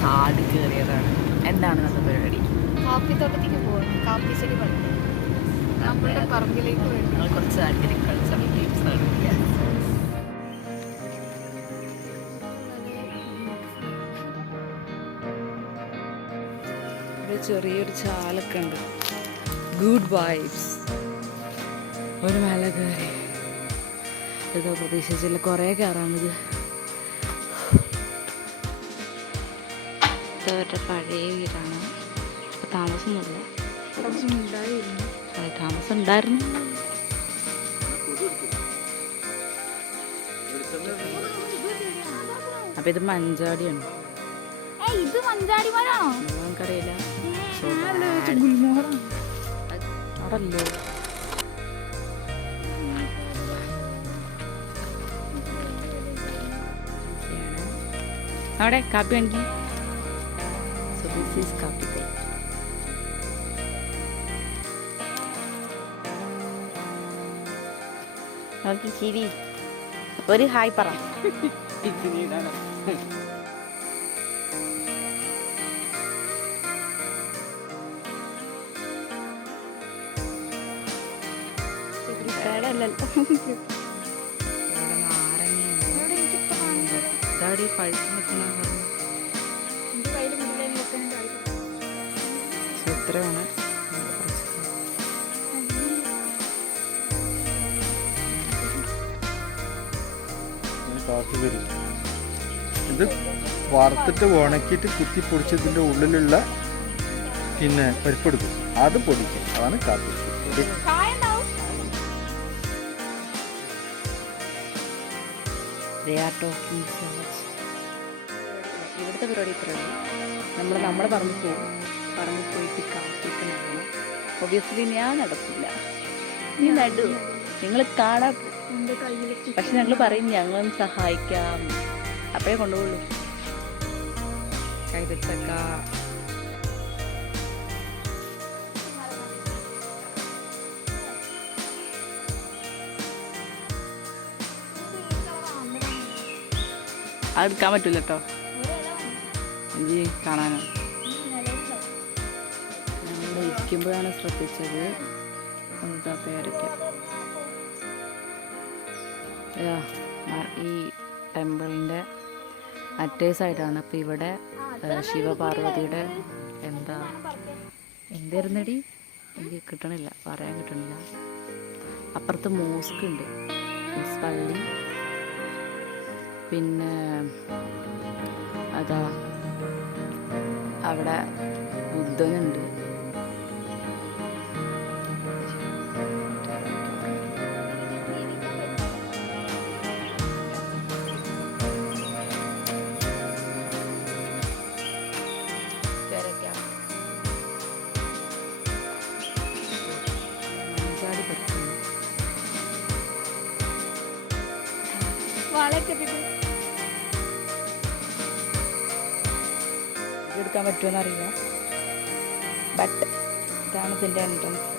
ചാടി കയറിയതാണ്. എന്താണ് നമ്മുടെ പരിപാടി? കാപ്പിത്തോട്ടത്തേക്ക് പോകുന്നു. കാപ്പി ചെടി പണിയും നമ്മളുടെ പറമ്പിലേക്ക് വേണ്ടി ഞങ്ങൾ കുറച്ച് അഗ്രികൾച്ചറൽ ടീംസ് ആണ്. ഒരു ചെറിയൊരു ചാലൊക്കെ ഉണ്ട്. Good vibes. ഒരു മല കയറി ഇതോ പ്രതീക്ഷിച്ചില്ല, കുറേ കയറാമത്. ഇതവരുടെ പഴയ വീടാണ്. ഇപ്പം താമസമൊന്നുമില്ല. താമസം ഉണ്ടായിരുന്നു. അപ്പം ഇത് മഞ്ചാടിയാണ്. ഇത് മഞ്ചാടിമാരാണോ? നമുക്കറിയില്ല. അവിടല്ലോ അവിടെ കാപ്പി കാണിക്കും. സോ ദിസ് ഈസ് കാപ്പി തൈ. നോക്കി ചിരി. ഒരു ഹായ് പറ. എത്രയാണ്? ഇത് വറുത്തിട്ട് ഉണക്കിയിട്ട് കുത്തി പൊടിച്ചതിൻ്റെ ഉള്ളിലുള്ള പിന്നെ പരിപ്പെടുക്കും, അത് പൊടിക്കും. അതാണ് കാപ്പി. ഇവിടുത്തെ പരിപാടി ഇത്രയുള്ളൂ. നമ്മുടെ പറമ്പിൽ പോകും. പറമ്പിൽ പോയിട്ട് കാപ്പിക്ക് നടണം. ഒബ്വിയസ്ലി ഞാൻ നടക്കില്ല, നീ നടു, നിങ്ങൾ കാണാൻ. പക്ഷെ ഞങ്ങൾ പറയും ഞങ്ങളൊന്ന് സഹായിക്കാം, അപ്പോഴേ കൊണ്ടുപോകുള്ളൂ. കൈതച്ചക്ക, അതെടുക്കാൻ പറ്റില്ല കേട്ടോ, എനിക്ക് കാണാനോ. നമ്മൾ ഇരിക്കുമ്പോഴാണ് ശ്രദ്ധിച്ചത്. എന്താ പേരയ്ക്ക. ഈ ടെമ്പിളിൻ്റെ മറ്റേ സൈഡാണ്. അപ്പോൾ ഇവിടെ ശിവപാർവതിയുടെ എന്തായിരുന്നടി, എനിക്ക് കിട്ടണില്ല, പറയാൻ കിട്ടണില്ല. അപ്പുറത്ത് മോസ്ക് ഉണ്ട്, പള്ളി. പിന്നെ അതാ അവിടെ ബുദ്ധനുണ്ട്. എടുക്കാൻ പറ്റുമെന്ന് അറിയില്ല. ബട്ട് ഇതാണ് ഇതിൻ്റെ എൻട്രൻസ്.